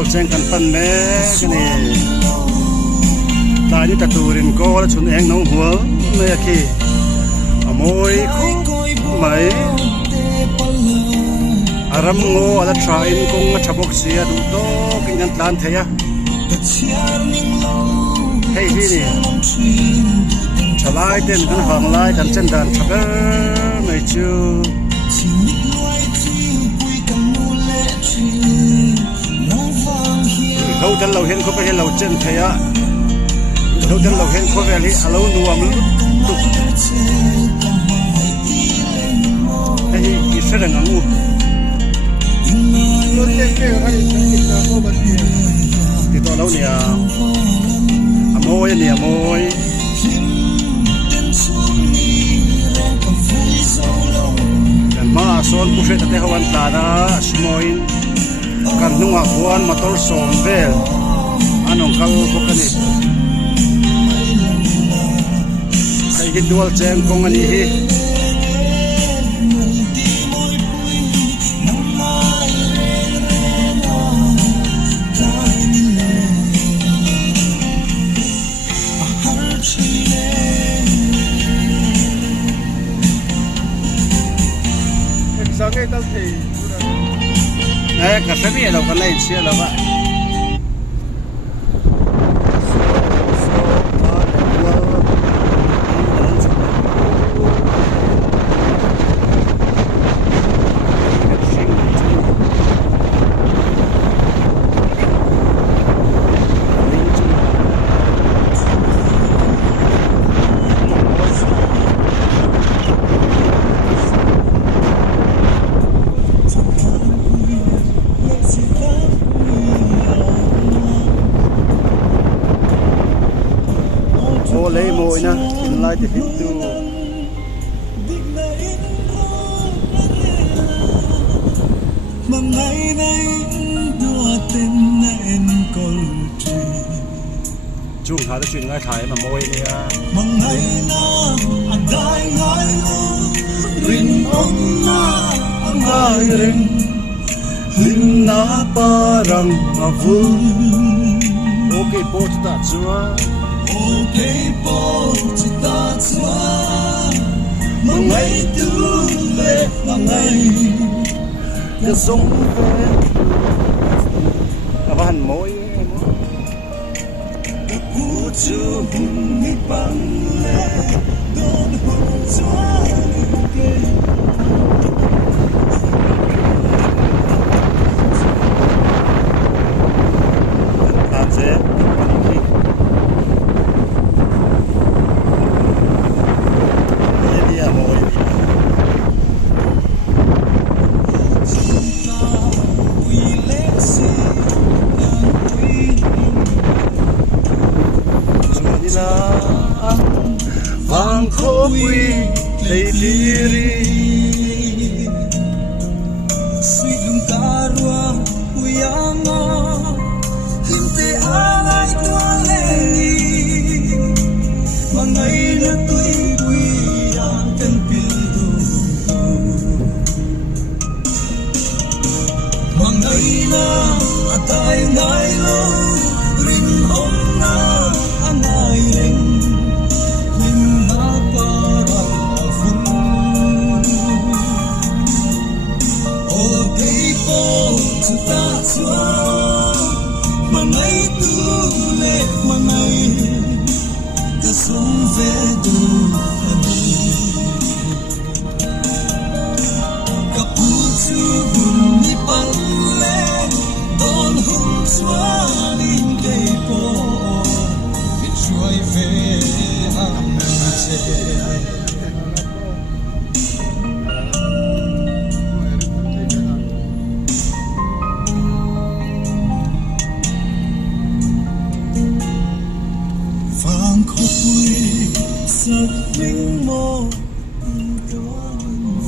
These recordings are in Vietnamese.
dual cheng kan pan me kani ta ni ta turin ko la chun eng nong hual me ki amoi khu mai aram ngo ala train kong thabok sia du to kingan tlan theya hey hi ni chalai ten kan hang lai kan chen dan thaber mai chu lâu chân lâu hiện có phải lâu chân thấy á lâu chân lâu hiện có vẻ là lâu nuông tục cái gì sẽ là ngu thì tôi lâu nè môi dan ma son pushe tate hawan tada smoin kan nunga buan motor somvel anong kal bokani kai dual cheng kong ani hi sao cái tao thì cà phê này đâu có lấy chia đâu vậy lấy mồi nè, in lại thì hít tu. Chung hả cái chuyện ngay thái mà mồi nè. Linna parang avun. Okay, both that so. Okay, po ta chua mangai tu le mangai cái sông và hành mối ku chu mi bang le don hu chua ke vang khô quy đầy diri suy lung tarua uyanga hinte alai tua leni mangai na tui uya kan pildu mangai na atai ngai lo ring om na anai leng mangai tu le mangai ka song ve tu ani ka pu chu bun ni pan le don hum swa lin ke po it shoi ve am che Minh mô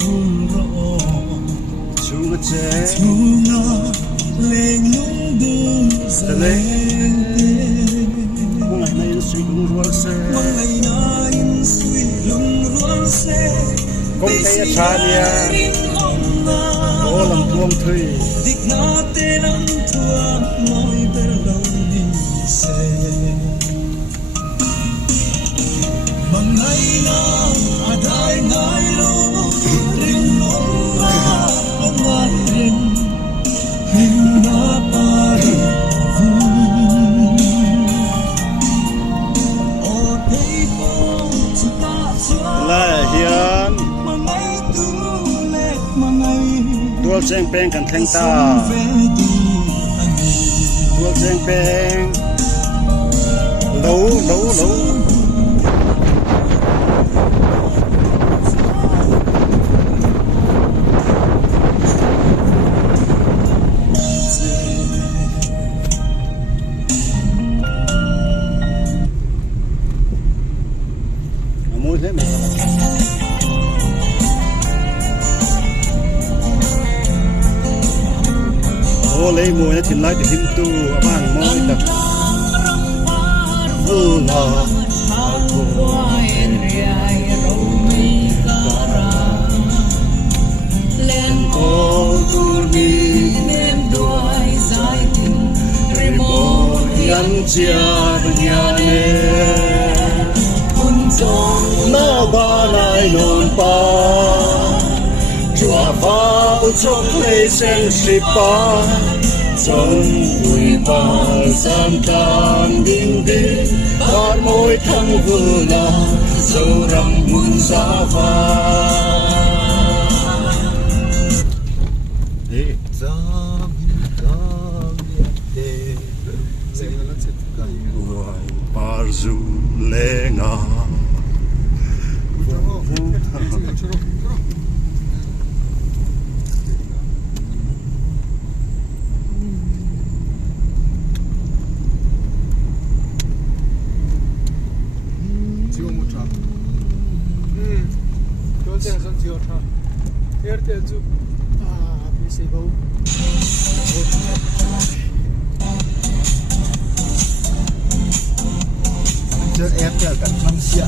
vùng rõ chung che chung lên nung đường lên mong ngày nay suy lung ruột xe mong ngày nay suy lung ruột xe công tay cha nia làm buông thủy Dik natin ang tuwang mo'y dalawang se Mangay na aday ngayon rin mong mapangarin Hinga pa rin O tay po sa taasya lại hiền Mangay tulit mangay đua cheng peng kan theng ta đua cheng peng lâu mua thế mà ô lấy mùi nó thìn lại thì thìn tu mang môi tập vu ngọ ô tu đi nhắn chia nhà nè nó ba lại nôn pa chùa phá trong lấy sen sĩ pa trong bụi ba gian tan đinh đi ta môi thăng vừa là dâu rằm muôn giá pha Barzu lenga Just ép cho cả năm xịa